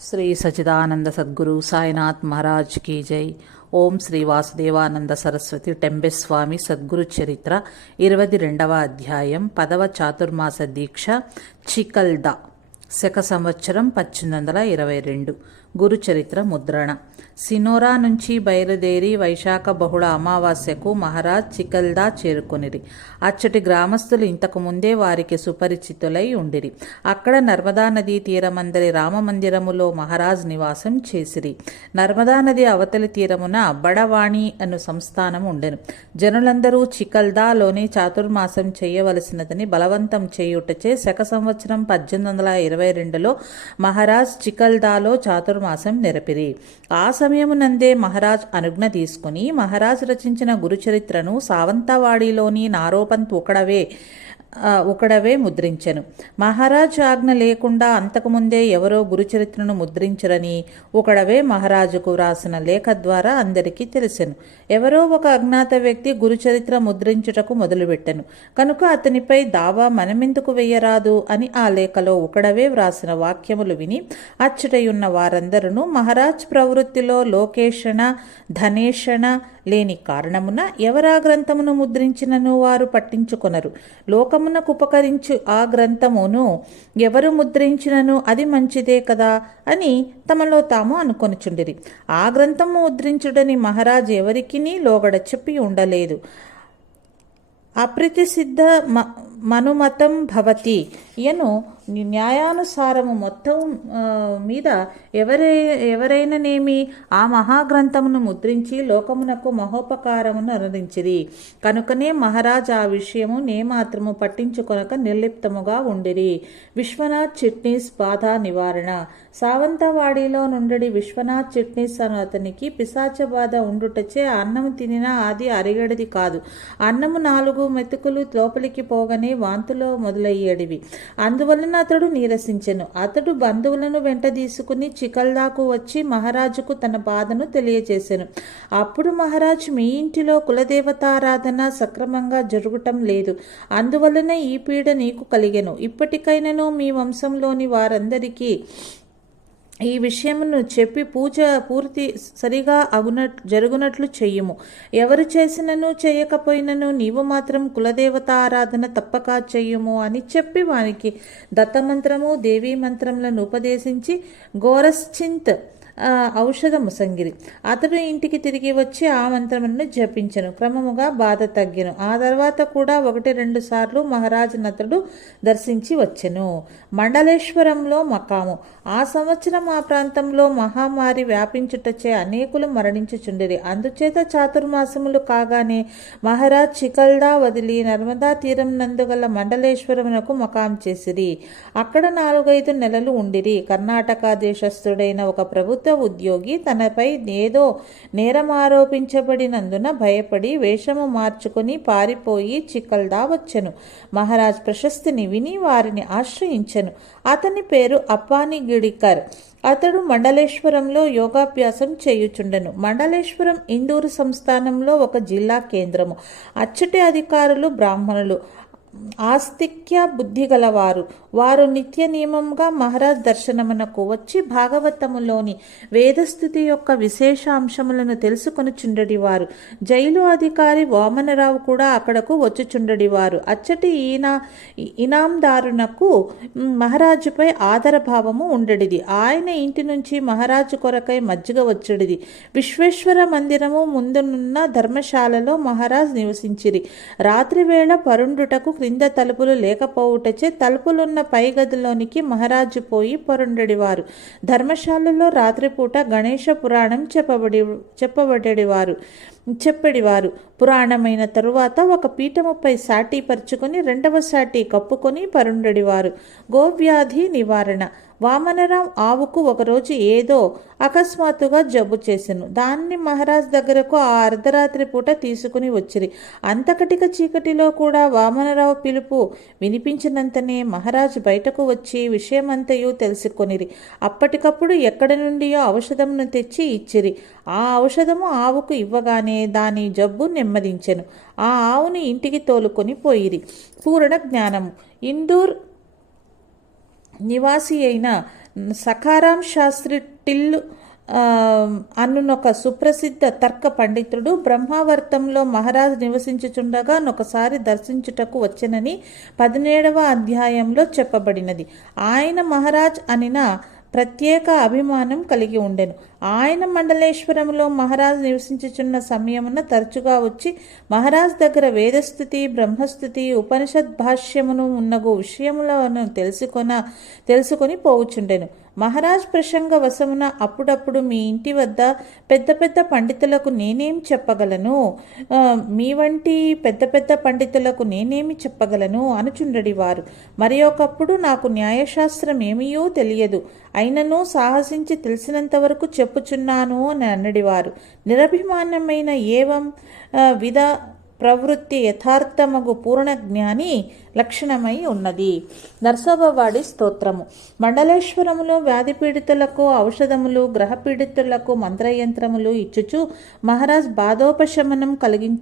శ్రీ సచిదానంద సద్గురు సాయినాథ్ మహారాజ్ కీ జై. ఓం శ్రీ వాసుదేవానంద సరస్వతి టెంబెస్వామి సద్గురు చరిత్ర ఇరవై రెండవ అధ్యాయం పదవ చాతుర్మాస దీక్ష చికల్దా. శక సంవత్సరం పద్దెనిమిది వందల ఇరవై రెండు. గురు చరిత్ర ముద్రణ. సినోరా నుంచి బయలుదేరి వైశాఖ బహుళ అమావాస్యకు మహారాజ్ చికల్దా చేరుకొనిరి. అచ్చటి గ్రామస్తులు ఇంతకు ముందే వారికి సుపరిచితులై ఉండిరి. అక్కడ నర్మదా నదీ తీరమందరి రామమందిరములో మహారాజ్ నివాసం చేసిరి. నర్మదా నది అవతలి తీరమున బడవాణి అను సంస్థానం ఉండెను. జనులందరూ చికల్దాలోని చాతుర్మాసం చేయవలసినదని బలవంతం చేయుటచే శక సంవత్సరం పద్దెనిమిది వందల ఇరవై రెండులో మహారాజ్ చికల్దాలో చాతుర్మాసం నెరపిరి. ఆ సమయమునందే మహారాజ్ అనుజ్ఞ తీసుకుని మహారాజ్ రచించిన గురుచరిత్రను సావంతవాడిలోని నారోపంత్ ఒకడవే ఒకడవే ముద్రించెను. మహారాజ్ ఆజ్ఞ లేకుండా అంతకుముందే ఎవరో గురుచరిత్రను ముద్రించరని ఒకడవే మహారాజుకు వ్రాసిన లేఖ ద్వారా అందరికీ తెలిసెను. ఎవరో ఒక అజ్ఞాత వ్యక్తి గురుచరిత్ర ముద్రించుటకు మొదలుపెట్టెను. కనుక అతనిపై దావా మనమెందుకు వెయ్యరాదు అని ఆ లేఖలో ఒకడవే వ్రాసిన వాక్యములు విని అచ్చటయున్న వారందరూ మహారాజ్ ప్రవృత్తిలో లోకేషణ ధనేషణ లేని కారణమున ఎవరా గ్రంథమును ముద్రించినను వారు పట్టించుకొనరు. లోకమునకు ఉపకరించు ఆ గ్రంథమును ఎవరు ముద్రించినను అది మంచిదే కదా అని తమలో తాము అనుకొనుచుండిరి. ఆ గ్రంథము ముద్రించుడని మహారాజు ఎవరికినీ లోగడ చెప్పి ఉండలేదు. అప్రతిసిద్ధ మ మనుమతం భవతి ఇయను న్యాయానుసారము మొత్తం మీద ఎవరై ఎవరైననేమి ఆ మహాగ్రంథమును ముద్రించి లోకమునకు మహోపకారమును అనుదించిరి. కనుకనే మహారాజ్ ఆ విషయము నేమాత్రము పట్టించుకొనక నిర్లిప్తముగా ఉండిరి. విశ్వనాథ్ చిట్నీస్ బాధ నివారణ. సావంతవాడిలో నుండి విశ్వనాథ్ చిట్నీస్ అను అతనికి పిశాచ బాధ ఉండుటచే అన్నము తినినా అది అరిగడిది కాదు. అన్నము నాలుగు మెతుకులు లోపలికి పోగానే వాంతులో మొదలయ్యేడివి. అందువలన అతడు నీరసించెను. అతడు బంధువులను వెంట తీసుకుని చికల్దాకు వచ్చి మహారాజుకు తన బాధను తెలియజేశాను అప్పుడు మహారాజు మీ ఇంటిలో కులదేవతారాధన సక్రమంగా జరుగుటం లేదు. అందువలన ఈ పీడ నీకు కలిగెను. ఇప్పటికైనను మీ వంశంలోని వారందరికీ ఈ విషయమును చెప్పి పూజ పూర్తి సరిగా అగునట్ జరుగునట్లు చెయ్యము. ఎవరు చేసినను చేయకపోయినను నీవు మాత్రం కులదేవత ఆరాధన తప్పక చెయ్యము అని చెప్పి వానికి దత్తమంత్రము దేవీ మంత్రములను ఉపదేశించి గోరశ్చింత్ ఔషధ ముసంగిరి. అతడు ఇంటికి తిరిగి వచ్చి ఆ మంత్రములను జపించెను. క్రమముగా బాధ తగ్గిను. ఆ తర్వాత కూడా ఒకటి రెండు సార్లు మహారాజునతడు దర్శించి వచ్చెను. మండలేశ్వరంలో మకాము. ఆ సంవత్సరం ఆ ప్రాంతంలో మహామారి వ్యాపించుటచే అనేకులు మరణించుచుండిరి. అందుచేత చాతుర్మాసములు కాగానే మహారాజ్ చికల్దా వదిలి నర్మదా తీరం నందుగల మండలేశ్వరమునకు మకాం చేసిరి. అక్కడ నాలుగైదు నెలలు ఉండిరి. కర్ణాటక దేశస్థుడైన ఒక ప్రభుత్వ ఉద్యోగి తనపై ఏదో నేరం ఆరోపించబడినందున భయపడి వేషము మార్చుకుని పారిపోయి చికల్దా వచ్చెను. మహారాజ్ ప్రశస్తిని విని వారిని ఆశ్రయించెను. అతని పేరు అప్పాని గిడికర్ అతడు మండలేశ్వరంలో యోగాభ్యాసం చేయుచుండెను. మండలేశ్వరం ఇందూరు సంస్థానంలో ఒక జిల్లా కేంద్రము. అచ్చటి అధికారులు బ్రాహ్మణులు. ఆస్తిక్య బుద్ధి గలవారు. వారు నిత్య నియమంగా మహారాజ్ దర్శనమునకు వచ్చి భాగవతములోని వేదస్థుతి యొక్క విశేష అంశములను తెలుసుకొనుచుండడి జైలు అధికారి వామనరావు కూడా అక్కడకు వచ్చుచుండడివారు. అచ్చటి ఈనా ఇనాందారునకు మహారాజుపై ఆదరభావము ఉండడిది. ఆయన ఇంటి నుంచి మహారాజు కొరకై మజ్జిగ వచ్చుడిది. విశ్వేశ్వర మందిరము ముందునున్న ధర్మశాలలో మహారాజ్ నివసించిరి. రాత్రివేళ పరుండుటకు క్రింద తలుపులు లేకపోవుటచే తలుపులున్న పై గదిలోనికి మహారాజు పోయి పరుండడివారు. ధర్మశాలలో రాత్రిపూట గణేష పురాణం చెప్పబడి చెప్పబడేవారు చెప్పడివారు. పురాణమైన తరువాత ఒక పీఠముపై సాటి పరుచుకొని రెండవ సాటి కప్పుకొని పరుండడివారు. గోవ్యాధి నివారణ. వామనరాం ఆవుకు ఒకరోజు ఏదో అకస్మాత్తుగా జబ్బు చేసెను. దాన్ని మహారాజ్ దగ్గరకు ఆ అర్ధరాత్రి పూట తీసుకుని వచ్చిరి. అంతకటిక చీకటిలో కూడా వామనరావు పిలుపు వినిపించినంతనే మహారాజు బయటకు వచ్చి విషయమంతయు తెలుసుకొనిరి. అప్పటికప్పుడు ఎక్కడి నుండియో ఔషధమును తెచ్చి ఇచ్చిరి. ఆ ఔషధము ఆవుకు ఇవ్వగానే దాని జబ్బు నెమ్మదించెను. ఆ ఆవుని ఇంటికి తోలుకొని పోయిరి. పూర్ణ జ్ఞానము. ఇందూర్ నివాసి అయిన సఖారాం శాస్త్రి టిల్లు అన్నునొక సుప్రసిద్ధ తర్క పండితుడు. బ్రహ్మావర్తంలో మహారాజ్ నివసించుచుండగా ఒకసారి దర్శించుటకు వచ్చనని పదిహేడవ అధ్యాయంలో చెప్పబడినది. ఆయన మహారాజ్ అనిన ప్రత్యేక అభిమానం కలిగి ఉండెను. ఆయన మండలేశ్వరంలో మహారాజ్ నివసించుచున్న సమయమున తరచుగా వచ్చి మహారాజ్ దగ్గర వేదస్థుతి బ్రహ్మస్థుతి ఉపనిషద్ భాష్యమును ఉన్నగు విషయములను తెలుసుకొన తెలుసుకొని పోవుచుండెను. మహారాజ్ ప్రసంగ వశమున అప్పుడప్పుడు మీ ఇంటి వద్ద పెద్ద పెద్ద పండితులకు నేనేం చెప్పగలను? మీ వంటి పెద్ద పెద్ద పండితులకు నేనేమి చెప్పగలను? అనుచుండడి వారు. మరి ఒకప్పుడు నాకు న్యాయశాస్త్రం ఏమీయో తెలియదు. అయినను సాహసించి తెలిసినంత వరకు చెప్పుచున్నాను అని అన్నడివారు. నిరభిమానమైన ఏవం విధ ప్రవృత్తి యథార్థమగు పూర్ణ జ్ఞాని లక్షణమై ఉన్నది. నరసోబవాడి స్తోత్రము. మండలేశ్వరములో వ్యాధి పీడితులకు ఔషధములు గ్రహ పీడితులకు మంత్రయంత్రములు ఇచ్చుచు మహారాజ్ బాధోపశమనం కలిగిం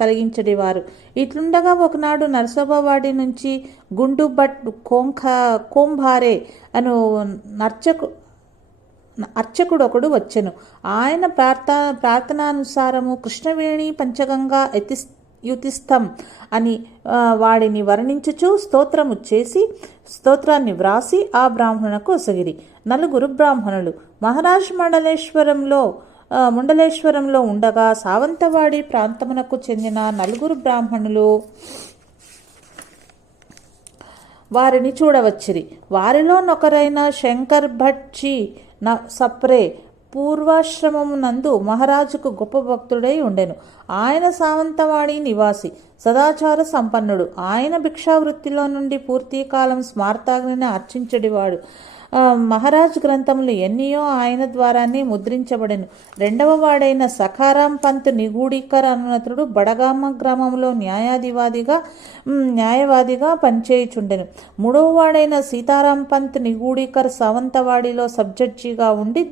కలిగించడివారు. ఇట్లుండగా ఒకనాడు నరసోబవాడి నుంచి గుండు భట్ కోంఖ కోంభారే అను నర్చకు అర్చకుడు ఒకడు వచ్చెను. ఆయన ప్రార్థ ప్రార్థనానుసారము కృష్ణవేణి పంచగంగా యతిస్ యుతిస్థం అని వాడిని వర్ణించుచు స్తోత్రము చేసి స్తోత్రాన్ని వ్రాసి ఆ బ్రాహ్మణుకు ఒసగిరి. నలుగురు బ్రాహ్మణులు. మహారాజ్ మండలేశ్వరంలో ముండలేశ్వరంలో మండలేశ్వరంలో ఉండగా సావంతవాడి ప్రాంతమునకు చెందిన నలుగురు బ్రాహ్మణులు వారిని చూడవచ్చిరి. వారిలో నొకరైన శంకర్ భట్జీ న సప్రే పూర్వాశ్రమమునందు మహారాజుకు గొప్ప భక్తుడై ఉండెను. ఆయన సావంతవాడి నివాసి సదాచార సంపన్నుడు. ఆయన భిక్షావృత్తిలో నుండి పూర్తి కాలం స్మార్తాగ్నిని అర్చించడివాడు మహారాజ్ గ్రంథములు ఎన్నియో ఆయన ద్వారానే ముద్రించబడెను. రెండవ వాడైన సఖారాం పంత్ నిగూఢీకర్ అనునతుడు బడగామ గ్రామంలో న్యాయాధివాదిగా న్యాయవాదిగా పనిచేయుచుండెను. మూడవ వాడైన సీతారాం పంత్ నిగూఢీకర్ సావంతవాడిలో సబ్జడ్జిగా ఉండి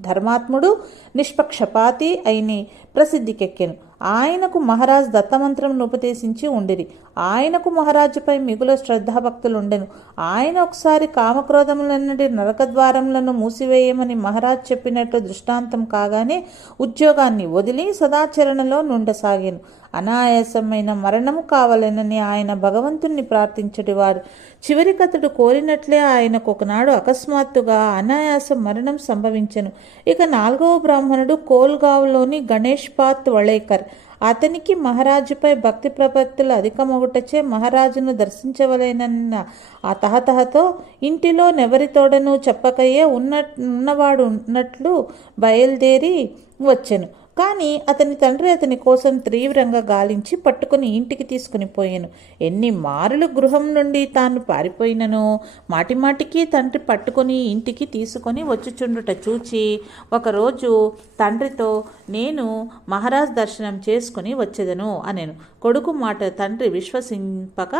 ధర్మాత్ముడు నిష్పక్షపాతి అయిని ప్రసిద్ధికెక్కెను ఆయనకు మహారాజ్ దత్తమంత్రమును ఉపదేశించి ఉండిరి. ఆయనకు మహారాజుపై మిగుల శ్రద్ధాభక్తులు ఉండెను ఆయన ఒకసారి కామక్రోధములన్నటి నరకద్వారములను మూసివేయమని మహారాజ్ చెప్పినట్లు దృష్టాంతం కాగానే ఉద్యోగాన్ని వదిలి సదాచరణలో నుండసాగాను. అనాయాసమైన మరణము కావాలనని ఆయన భగవంతుణ్ణి ప్రార్థించడివారు చివరికతడు కోరినట్లే ఆయనకు ఒకనాడు అకస్మాత్తుగా అనాయాస మరణం సంభవించెను. ఇక నాలుగవ బ్రాహ్మణుడు కోల్గావ్లోని గణేష్ పాత్ వళేకర్ అతనికి మహారాజుపై భక్తి ప్రపత్తులు అధికమగుటచే మహారాజును దర్శించవలేనన్న ఆ తహతహతో ఇంటిలో నెవరితోడను చెప్పకయే ఉన్న ఉన్నవాడు ఉన్నట్లు బయలుదేరి వచ్చెను. కానీ అతని తండ్రి అతని కోసం తీవ్రంగా గాలించి పట్టుకుని ఇంటికి తీసుకుని పోయాను. ఎన్ని మారులు గృహం నుండి తాను పారిపోయిననో మాటిమాటికి తండ్రి పట్టుకొని ఇంటికి తీసుకొని వచ్చుచుండుట చూచి ఒకరోజు తండ్రితో నేను మహారాజ్ దర్శనం చేసుకుని వచ్చేదను అనేను. కొడుకు మాట తండ్రి విశ్వసింపక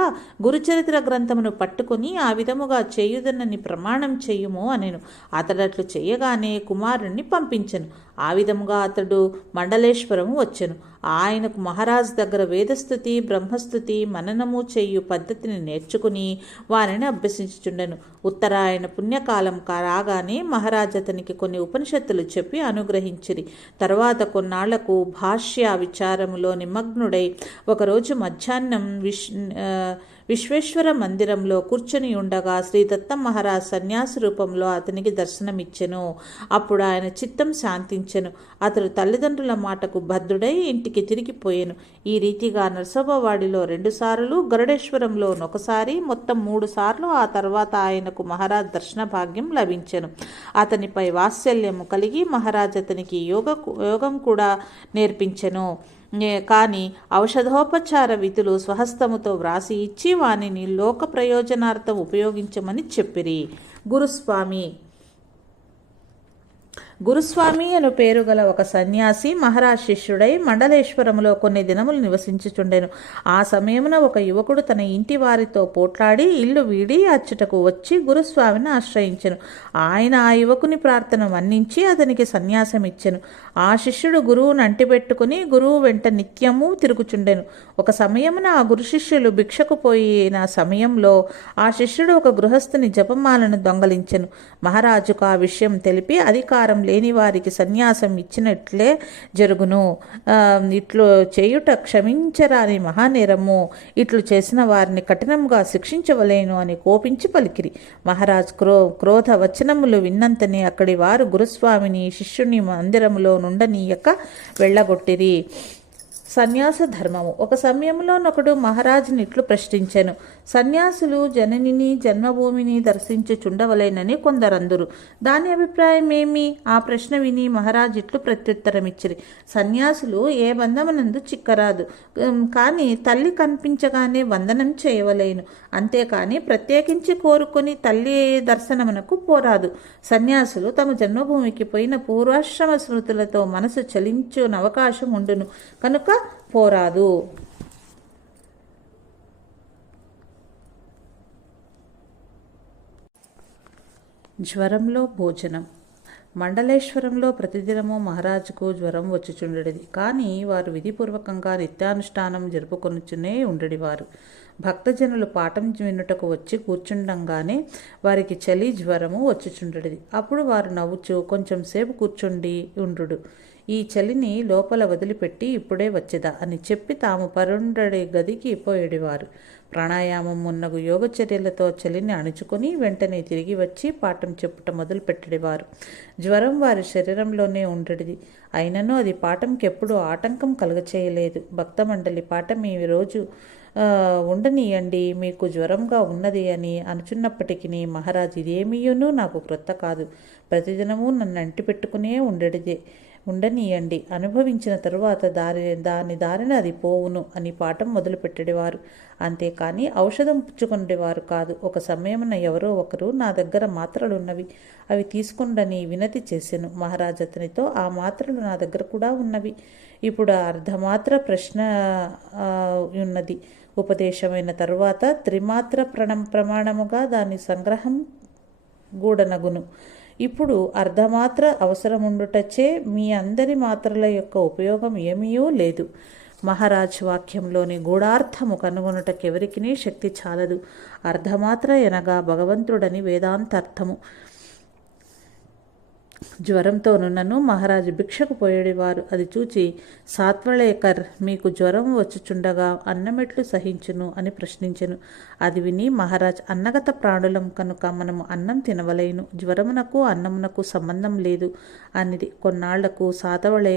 గురుచరిత్ర గ్రంథమును పట్టుకుని ఆ విధముగా చేయుదనని ప్రమాణం చేయుము అనేను. అతడట్లు చేయగానే కుమారుణ్ణి పంపించను. ఆ విధముగా అతడు మండలేశ్వరము వచ్చెను. ఆయనకు మహారాజ్ దగ్గర వేదస్థుతి బ్రహ్మస్థుతి మననము చేయు పద్ధతిని నేర్చుకుని వారిని అభ్యసించుచుండెను. ఉత్తరాయణ పుణ్యకాలం రాగానే మహారాజ్ అతనికి కొన్ని ఉపనిషత్తులు చెప్పి అనుగ్రహించిరి. తర్వాత కొన్నాళ్ళకు భాష్య విచారములో నిమగ్నుడై ఒకరోజు మధ్యాహ్నం విష్ విశ్వేశ్వర మందిరంలో కూర్చొని ఉండగా శ్రీ దత్త మహారాజ్ సన్యాసి రూపంలో అతనికి దర్శనమిచ్చెను. అప్పుడు ఆయన చిత్తం శాంతించెను. అతడు తల్లిదండ్రుల మాటకు భద్రుడై ఇంటికి తిరిగిపోయాను. ఈ రీతిగా నరసోబవాడిలో రెండుసార్లు గరుడేశ్వరంలో ఒకసారి మొత్తం మూడు సార్లు ఆ తర్వాత ఆయనకు మహారాజ్ దర్శన భాగ్యం లభించెను. అతనిపై వాత్సల్యము కలిగి మహారాజ్ అతనికి యోగ యోగం కూడా నేర్పించెను. కానీ ఔషధోపచార విధులు స్వహస్తముతో వ్రాసి ఇచ్చి వానిని లోక ప్రయోజనార్థం ఉపయోగించమని చెప్పిరి. గురుస్వామి గురుస్వామి అను పేరు గల ఒక సన్యాసి మహారాజ్ శిష్యుడై మండలేశ్వరములో కొన్ని దినములు నివసించుచుండెను. ఆ సమయమున ఒక యువకుడు తన ఇంటి వారితో పోట్లాడి ఇల్లు వీడి అచ్చుటకు వచ్చి గురుస్వామిని ఆశ్రయించెను. ఆయన ఆ యువకుని ప్రార్థన మన్నించి అతనికి సన్యాసం ఇచ్చెను ఆ శిష్యుడు గురువును అంటిపెట్టుకుని గురువు వెంట నిత్యము తిరుగుచుండెను. ఒక సమయమున ఆ గురు శిష్యులు భిక్షకు పోయిన సమయంలో ఆ శిష్యుడు ఒక గృహస్థుని జపమాలను దొంగలించెను. మహారాజుకు ఆ విషయం తెలిపి అధికారం లేని వారికి సన్యాసం ఇచ్చినట్లే జరుగును. ఇట్లు చేయుట క్షమించరాని మహానేరము. ఇట్లు చేసిన వారిని కఠినంగా శిక్షించవలేను అని కోపించి పలికిరి. మహారాజ్ క్రో క్రోధ వచనములు విన్నంతనే అక్కడి వారు గురుస్వామిని శిష్యుని మందిరములో నుండనీయక వెళ్ళగొట్టిరి. సన్యాస ధర్మము. ఒక సమయంలోనొకడు మహారాజునిట్లు మహారాజుని ఇట్లు ప్రశ్నించెను. సన్యాసులు జననిని జన్మభూమిని దర్శించుచుండవలేనని కొందరందురు. దాని అభిప్రాయం ఏమి ఆ ప్రశ్న విని మహారాజిట్లు ప్రత్యుత్తరమిచ్చిరి. సన్యాసులు ఏ బంధమునందు చిక్కరాదు. కానీ తల్లి కనిపించగానే వందనం చేయవలేను. అంతేకాని ప్రత్యేకించి కోరుకొని తల్లి దర్శనమునకు పోరాదు. సన్యాసులు తమ జన్మభూమికి పోయిన పూర్వాశ్రమ స్మృతులతో మనసు చలించున అవకాశం ఉండును కనుక పోరాదు. జ్వరంలో భోజనం. మండలేశ్వరంలో ప్రతిదినము మహారాజుకు జ్వరం వచ్చుచుండెడిది. కానీ వారు విధిపూర్వకంగా నిత్యానుష్ఠానం జరుపుకొనుచునే ఉండడివారు. భక్తజనులు పాఠం వినుటకు వచ్చి కూర్చుండంగానే వారికి చలి జ్వరము వచ్చుచుండెడిది. అప్పుడు వారు నవ్వుచు కొంచెం సేపు కూర్చుండి ఉండుడు. ఈ చలిని లోపల వదిలిపెట్టి ఇప్పుడే వచ్చేదా అని చెప్పి తాము పరుండడి గదికి పోయేడివారు. ప్రాణాయామం మున్నగు యోగ చర్యలతో చలిని అణుచుకొని వెంటనే తిరిగి వచ్చి పాఠం చెప్పుట మొదలు పెట్టేవారు జ్వరం వారి శరీరంలోనే ఉండేది అయినను అది పాఠంకి ఎప్పుడూ ఆటంకం కలుగచేయలేదు. భక్త మండలి పాఠం ఈ రోజు ఉండనీయండి మీకు జ్వరంగా ఉన్నది అని అనుచున్నప్పటికీ మహారాజు ఇదేమీయును నాకు క్రొత్త కాదు. ప్రతిదినము నన్ను అంటిపెట్టుకునే ఉండేదే ఉండనీయండి. అనుభవించిన తరువాత దారి దాని దారిన అది పోవును అని పాఠం మొదలుపెట్టేవారు. అంతేకాని ఔషధం పుచ్చుకునేవారు కాదు. ఒక సమయమున ఎవరో ఒకరు నా దగ్గర మాత్రలు ఉన్నవి అవి తీసుకుండని వినతి చేశాను మహారాజ్ అతనితో ఆ మాత్రలు నా దగ్గర కూడా ఉన్నవి. ఇప్పుడు అర్ధమాత్ర ప్రశ్న ఉన్నది. ఉపదేశమైన తరువాత త్రిమాత్ర ప్రణం ప్రమాణముగా దాని సంగ్రహం గూడనగును. ఇప్పుడు అర్ధమాత్ర అవసరముండుటచే మీ అందరి మాత్రల యొక్క ఉపయోగం ఏమీయూ లేదు. మహారాజ్ వాక్యంలోని గూఢార్థము కనుగొనుటకెవరికి శక్తి చాలదు. అర్ధమాత్ర ఎనగా భగవంతుడని వేదాంతార్థము. జ్వరంతో నున్నను మహారాజు భిక్షకు పోయేడివారు అది చూచి సాత్వళేకర్ మీకు జ్వరం వచ్చుచుండగా అన్నమెట్లు సహించును అని ప్రశ్నించెను. అది విని మహారాజ్ అన్నగత ప్రాణులం కనుక మనము అన్నం తినవలేను. జ్వరమునకు అన్నమునకు సంబంధం లేదు అనిది. కొన్నాళ్ళకు సాతవళే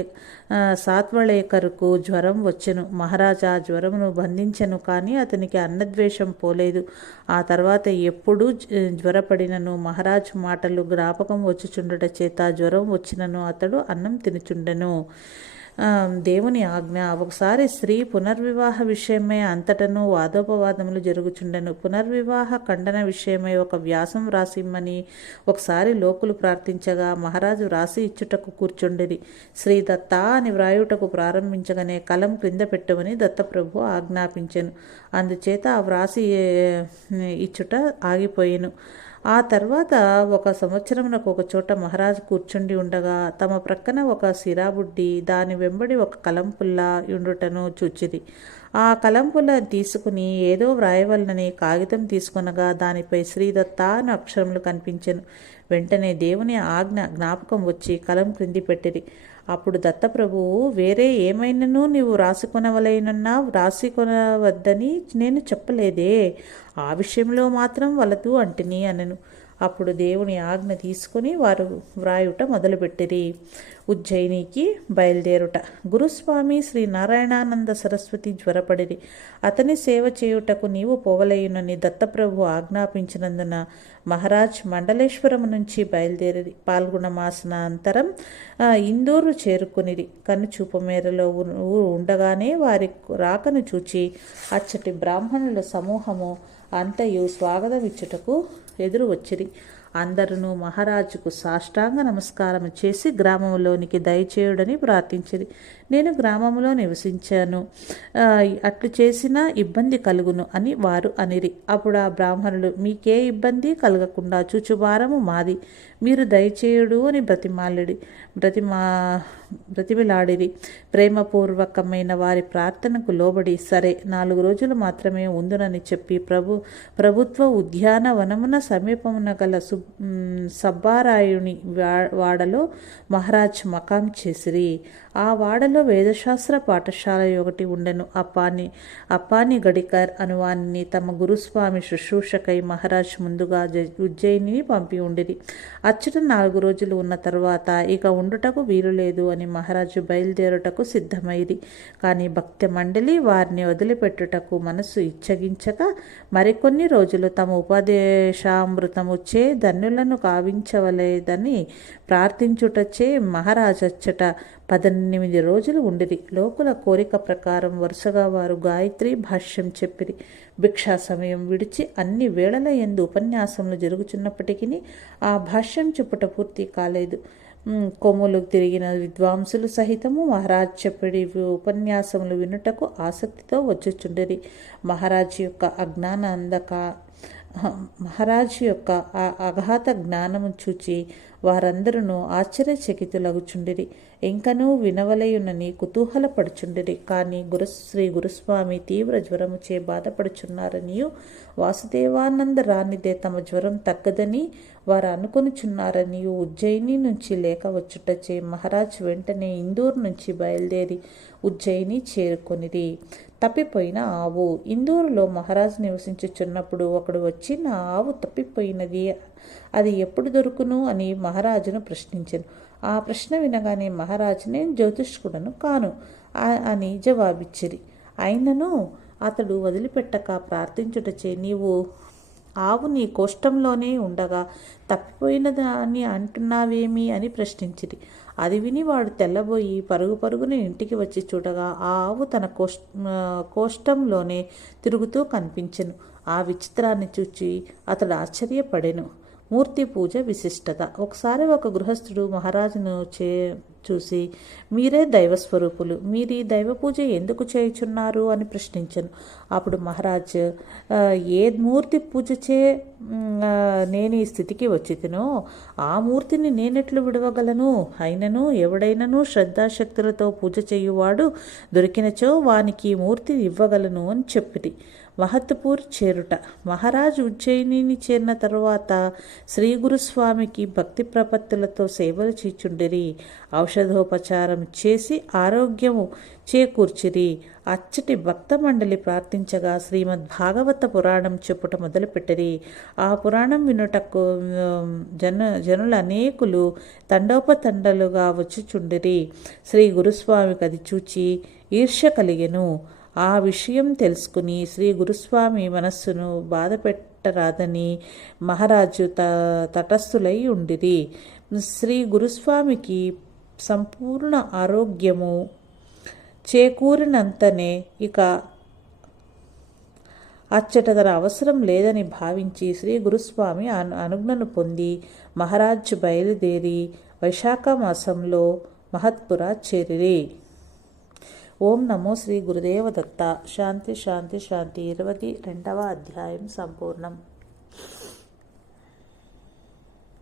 ఆ, సాత్వళేకరుకు జ్వరం వచ్చెను. మహారాజా ఆ జ్వరమును బంధించెను కానీ అతనికి అన్నద్వేషం పోలేదు. ఆ తర్వాత ఎప్పుడూ జ్వరపడినను. మహారాజ్ మాటలు జ్ఞాపకం వచ్చుచుండుట చేత జ్వరం వచ్చినను అతడు అన్నం తినుచుండెను. దేవుని ఆజ్ఞ ఒకసారి స్త్రీ పునర్వివాహ విషయమై అంతటను వాదోపవాదములు జరుగుచుండెను. పునర్వివాహ ఖండన విషయమై ఒక వ్యాసం వ్రాసిమ్మని ఒకసారి లోకులు ప్రార్థించగా మహారాజు వ్రాసి ఇచ్చుటకు కూర్చుండిరి. శ్రీ దత్త అని వ్రాయుటకు ప్రారంభించగానే కలం క్రింద పెట్టమని దత్తప్రభు ఆజ్ఞాపించెను. అందుచేత ఆ వ్రాసి ఇచ్చుట ఆగిపోయెను. ఆ తర్వాత ఒక సంవత్సరమునకు ఒక చోట మహారాజు కూర్చుండి ఉండగా తమ ప్రక్కన ఒక సిరాబుడ్డి దాని వెంబడి ఒక కలంపుల్ల ఉండుటను చూచిరి. ఆ కలంపుల తీసుకుని ఏదో వ్రాయవలనని కాగితం తీసుకొనగా దానిపై శ్రీదత్త అని అక్షరములు కనిపించెను. వెంటనే దేవుని ఆజ్ఞ జ్ఞాపకం వచ్చి కలం క్రింది పెట్టిరి. అప్పుడు దత్తప్రభువు వేరే ఏమైనను నీవు రాసుకొనవలైనన్నా రాసికొనవద్దని నేను చెప్పలేదే. ఆ విషయంలో మాత్రం వలదు అంటిని అనను. అప్పుడు దేవుని ఆజ్ఞ తీసుకుని వారు వ్రాయుట మొదలుపెట్టిరి. ఉజ్జయినికి బయలుదేరుట. గురుస్వామి శ్రీ నారాయణానంద సరస్వతి జ్వరపడిరి. అతని సేవ చేయుటకు నీవు పోవలేయునని దత్తప్రభు ఆజ్ఞాపించినందున మహారాజ్ మండలేశ్వరం నుంచి బయలుదేరి పాల్గొన మాసనాంతరం ఆ, ఇందూరు చేరుకునిరి. కనుచూపు మేరలో ఊరు ఉండగానే వారి రాకను చూచి అచ్చటి బ్రాహ్మణుల సమూహము అంతయు స్వాగతం ఇచ్చుటకు ఎదురు వచ్చిరి. అందరూ మహారాజుకు సాష్టాంగ నమస్కారం చేసి గ్రామంలోనికి దయచేయుడని ప్రార్థించింది నేను గ్రామంలో నివసించాను. అట్లు చేసిన ఇబ్బంది కలుగును అని వారు అనిరి. అప్పుడు ఆ బ్రాహ్మణులు మీకే ఇబ్బంది కలగకుండా చూచువారము మాది. మీరు దయచేయుడు అని బ్రతిమాలిడి బ్రతిమా బ్రతిమిలాడిరి. ప్రేమపూర్వకమైన వారి ప్రార్థనకు లోబడి సరే నాలుగు రోజులు మాత్రమే ఉందునని చెప్పి ప్రభు ప్రభుత్వ ఉద్యానవనమున సమీపమున గల శుభ సబ్బారాయుని వా- వాడలో మహారాజ్ మకాం చేసిరి. ఆ వాడలో వేదశాస్త్ర పాఠశాల ఒకటి ఉండెను. అప్పాని అప్పాని గడికర్ అనువాన్ని తమ గురుస్వామి శుశ్రూషకై మహారాజ్ ముందుగా జ- ఉజ్జయిని పంపి ఉండిరి. అచ్చట నాలుగు రోజులు ఉన్న తర్వాత ఇక ఉండుటకు వీలు లేదు అని మహారాజు బయలుదేరుటకు సిద్ధమైరి. కానీ భక్తి మండలి వారిని వదిలిపెట్టుటకు మనసు ఇచ్చగించక మరికొన్ని రోజులు తమ ఉపదేశామృతముచే ధన్యులను కావించవలేదని ప్రార్థించుటచే మహారాజచ్చట పద్దెనిమిది రోజులు ఉండిరి. లోకుల కోరిక ప్రకారం వరుసగా వారు గాయత్రి భాష్యం చెప్పిరి. భిక్షా సమయం విడిచి అన్ని వేళల ఎందు ఉపన్యాసములు జరుగుచున్నప్పటికీ ఆ భాష్యం చెప్పుట పూర్తి కాలేదు. కొమ్ములు తిరిగిన విద్వాంసులు సహితము మహారాజ్ చెప్పడి ఉపన్యాసములు వినుటకు ఆసక్తితో వచ్చుచుండిరి. మహారాజ్ యొక్క అజ్ఞాన అందక మహారాజు యొక్క ఆ అఘాత జ్ఞానము చూచి వారందరూ ఆశ్చర్యచకితులగుచుండిరి. ఇంకనూ వినవలయునని కుతూహలపడుచుండిరి. కానీ గురు శ్రీ గురుస్వామి తీవ్ర జ్వరముచే బాధపడుచున్నారనియు వాసుదేవానంద రానిదే తమ జ్వరం తగ్గదని వారు అనుకొనుచున్నారనియు ఉజ్జయిని నుంచి లేక వచ్చుటచే మహారాజ్ వెంటనే ఇందూరు నుంచి బయలుదేరి ఉజ్జయిని చేరుకొనిది తప్పిపోయిన ఆవు. ఇందూరులో మహారాజు నివసించుచున్నప్పుడు ఒకడు వచ్చి నా ఆవు తప్పిపోయినది అది ఎప్పుడు దొరుకును అని మహారాజును ప్రశ్నించాను. ఆ ప్రశ్న వినగానే మహారాజు నేను జ్యోతిష్కుడను కాను. ఆ- అని జవాబిచ్చిరి అయినను అతడు వదిలిపెట్టక ప్రార్థించుటచే నీవు ఆవు నీ కోష్టంలోనే ఉండగా తప్పిపోయిన దాన్ని అంటున్నావేమి అని ప్రశ్నించిరి. అది విని వాడు తెల్లబోయి పరుగు పరుగున ఇంటికి వచ్చి చూడగా ఆ ఆవు తన కోష్ కోష్టంలోనే తిరుగుతూ కనిపించెను. ఆ విచిత్రాన్ని చూచి అతడు ఆశ్చర్యపడెను. మూర్తి పూజ విశిష్టత. ఒకసారి ఒక గృహస్థుడు మహారాజును చే చూసి మీరే దైవస్వరూపులు. మీరు ఈ దైవ పూజ ఎందుకు చేయుచున్నారు? అని ప్రశ్నించను. అప్పుడు మహారాజ్ ఏ మూర్తి పూజ చే నేను ఈ స్థితికి వచ్చితినో ఆ మూర్తిని నేనెట్లు విడవగలను? అయినను ఎవడైనను శ్రద్ధాశక్తులతో పూజ చేయువాడు దొరికినచో వానికి ఈ మూర్తి ఇవ్వగలను అని చెప్పిరి మహత్పూర్ చేరుట. మహారాజు ఉజ్జయినిని చేరిన తరువాత శ్రీ గురుస్వామికి భక్తి ప్రపత్తులతో సేవలు చీచుండిరి. ఔషధోపచారం చేసి ఆరోగ్యము చేకూర్చిరి. అచ్చటి భక్త మండలి ప్రార్థించగా శ్రీమద్ భాగవత పురాణం చెప్పుట మొదలుపెట్టిరి. ఆ పురాణం వినుటకు జన జనులు అనేకులు తండోపతండలుగా వచ్చుచుండిరి. శ్రీ గురుస్వామికి అది చూచి ఈర్ష్య కలిగెను. ఆ విషయం తెలుసుకుని శ్రీ గురుస్వామి మనస్సును బాధపెట్టరాదని మహారాజు త తటస్థులై ఉండిరి. శ్రీ గురుస్వామికి సంపూర్ణ ఆరోగ్యము చేకూరినంతనే ఇక అచ్చట తన అవసరం లేదని భావించి శ్రీ గురుస్వామి అను అనుజ్ఞను పొంది మహారాజు బయలుదేరి వైశాఖ మాసంలో మహత్పుర చేరిరి. ఓం నమో శ్రీ గురుదేవ దత్త శాంతి శాంతి శాంతి. ఇరవై రెండవ అధ్యాయం సంపూర్ణం.